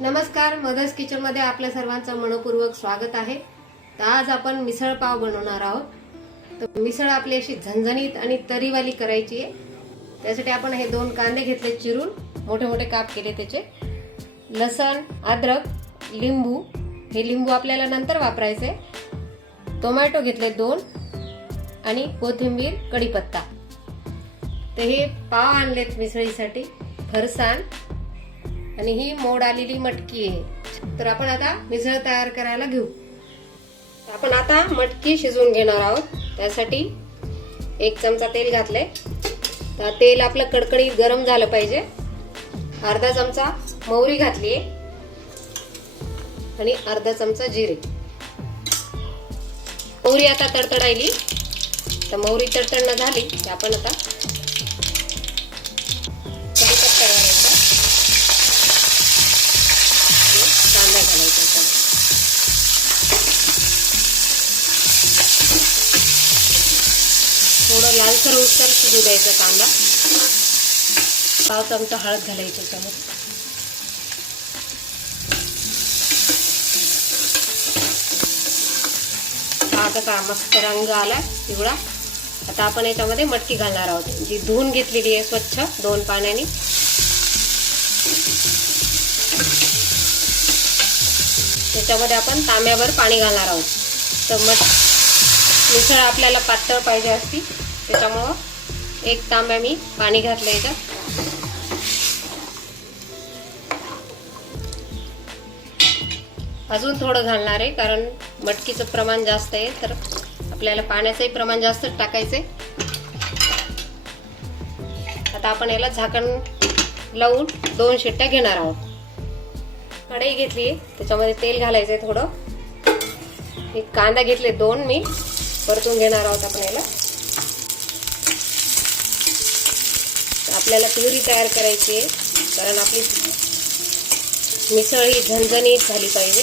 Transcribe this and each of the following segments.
नमस्कार मदर्स किचनमध्ये आपल्या सर्वांचं मनपूर्वक स्वागत आहे. तर आज आपण मिसळ पाव बनवणार आहोत. तर मिसळ आपली अशी झणझणीत आणि तरीवाली करायची आहे. त्यासाठी आपण हे दोन कांदे घेतले चिरून मोठे मोठे काप केले त्याचे. लसण अद्रक लिंबू. हे लिंबू आपल्याला नंतर वापरायचे. टोमॅटो घेतले दोन आणि कोथिंबीर कढीपत्ता. तर हे पाव आणलेत मिसळीसाठी. फरसाण आणि ही मोड आलेली मटकी आहे. तर आपण आता मिसळ तयार करायला घेऊ. आपण आता मटकी शिजवून घेणार आहोत. त्यासाठी एक चमचा तेल घातले तर तेल आपलं कडकडीत गरम झालं पाहिजे. अर्धा चमचा मोहरी घातली आणि अर्धा चमचा जिरे. मोहरी आता तडतडायली. तर मोहरी तडतडणं झाली. की आपण आता लालसर उस्तर शिजू द्यायचा कांदा. पाव चमचा हळद घालायची त्याच्यामध्ये. आता का मस्त रंग आला पिवळा. आता आपण याच्यामध्ये मटकी घालणार आहोत. जी धुवून घेतलेली आहे स्वच्छ दोन पाण्याने. त्याच्यामध्ये आपण तांब्यावर पाणी घालणार आहोत. तर मग मिसळ आपल्याला पातळ पाहिजे असती. त्याच्यामुळं एक तांब्या मी पाणी घातलं याच्यात अजून थोडं घालणार आहे कारण मटकीचं प्रमाण जास्त आहे तर आपल्याला पाण्याचंही प्रमाण जास्तच टाकायचंय. आता आपण याला झाकण लावून दोन शिट्ट्या घेणार आहोत. कढई घेतली त्याच्यामध्ये तेल घालायचंय थोडं. एक कांदा घेतले दोन मी परतून घेणार आहोत आपण याला. आपल्याला प्युरी तयार करायची आहे. कारण आपली मिसळ ही झणझणीत झाली पाहिजे.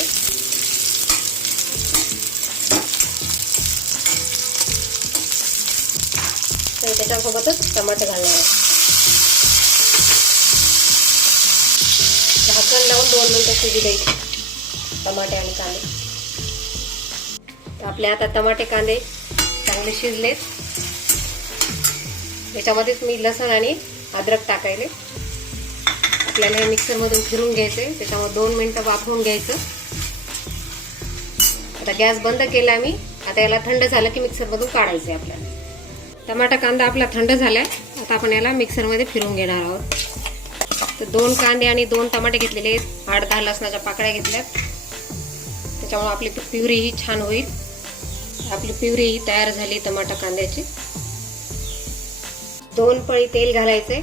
तर त्याच्यासोबतच टमाटर घालणार आहे. झाकण लावून दोन मिनटं शिजू द्यायची टमाटे आणि कांदे. आपले आता टमाटे कांदे चांगले शिजलेत. याच्यामध्येच मी लसण आणि अद्रक टाकायले. आपल्याला हे मिक्सरमधून फिरून घ्यायचे त्याच्यामुळे दोन मिनटं वाफवून घ्यायचं. आता गॅस बंद केला मी. आता याला थंड झालं की मिक्सरमधून काढायचं आहे आपल्याला. टमाटा कांदा आपला थंड झालाय. आता आपण याला मिक्सरमध्ये फिरून घेणार आहोत. तर दोन कांदे आणि दोन टमाटे घेतलेले आहेत. आठ दहा लसणाच्या पाकळ्या घेतल्यात. त्याच्यामुळे आपली प्युरी ही छान होईल. आपली प्युरी ही तयार झाली टमाटा कांद्याची. दोन पळी तेल घालायचे.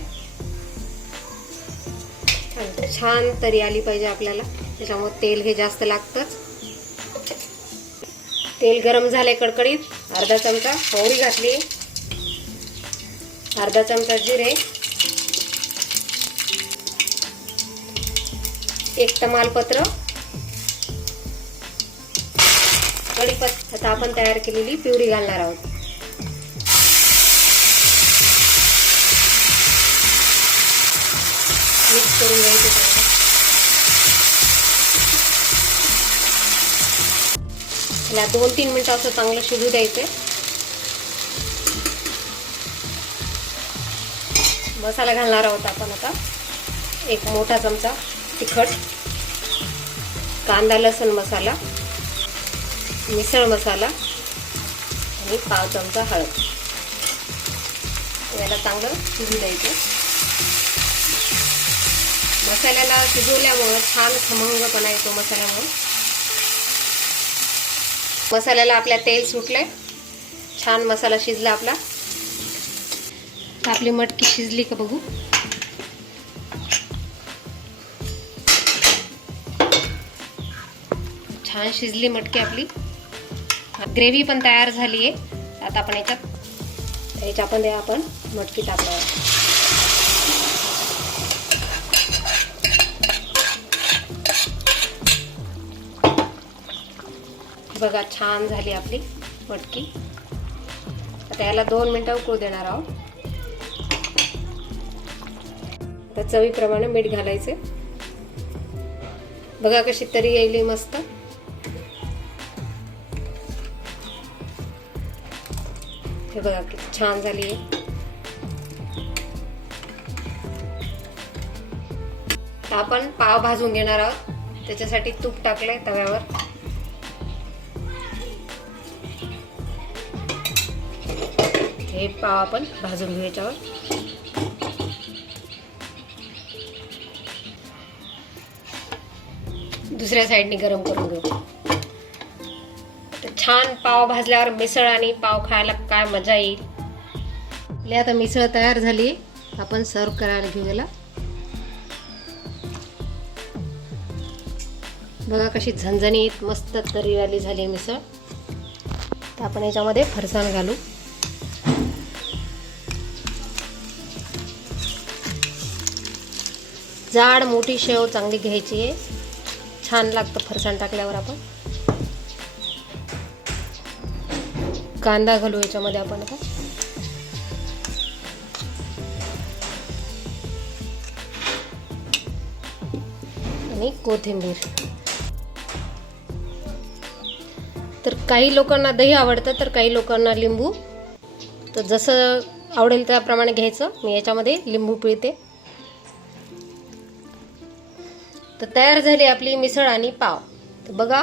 छान तरी आली पाहिजे आपल्याला. त्याच्यामुळे तेल हे जास्त लागतंच. तेल गरम झाले कडकडीत. अर्धा चमचा मोहरी घातली. अर्धा चमचा जिरे. एक तमालपत्र. कढीपत्ता आता आपण तयार केलेली प्युरी घालणार आहोत. मिक्स करून घ्यायचं चांगलं याला दोन तीन मिनिटं असं चांगलं शिजू द्यायचं. मसाला घालणार आहोत आपण आता. एक मोठा चमचा तिखट कांदा लसूण मसाला मिसळ मसाला आणि पाव चमचा हळद. याला चांगलं शिजू द्यायचं. मसाल्याला शिजवल्यामुळं छान खमंगपणा येतो मसाल्यामुळं. मसाल्याला आपल्या तेल सुटलंय. छान मसाला शिजला आपला. आपली मटकी शिजली का बघू. छान शिजली मटकी आपली. ग्रेव्ही पण तयार झाली आहे आता आपण याच्यात याच्या पण द्या आपण मटकी टाकणार बघा छान झाली आपली मटकी. आता याला दोन मिनटं उकळू देणार आहोत. आता चवीप्रमाणे मीठ घालायचे. बघा कशी तरी येईल मस्त. हे बघा किती छान झाली आहे. आपण पाव भाजून घेणार आहोत. त्याच्यासाठी तूप टाकलंय तव्यावर. हे पाव आपण भाजून घेऊ याच्यावर. दुसऱ्या साईडने गरम करून घेऊ. तर छान पाव भाजल्यावर मिसळ आणि पाव खायला काय मजा येईल. आपली आता मिसळ तयार झाली. आपण सर्व करायला घेऊ याला. बघा कशी झणझणीत मस्त तरीवाली झाली मिसळ. तर आपण याच्यामध्ये फरसाण घालू. जाड मोठी शेव चांगली घ्यायची आहे. छान लागतं फरसाण टाकल्यावर आपण. कांदा घालू याच्यामध्ये आपण आता. आणि कोथिंबीर. तर काही लोकांना दही आवडतं तर काही लोकांना लिंबू. तर जसं आवडेल त्याप्रमाणे घ्यायचं. मी याच्यामध्ये लिंबू पिळते. तर तयार झाली आपली मिसळ आणि पाव. तर बघा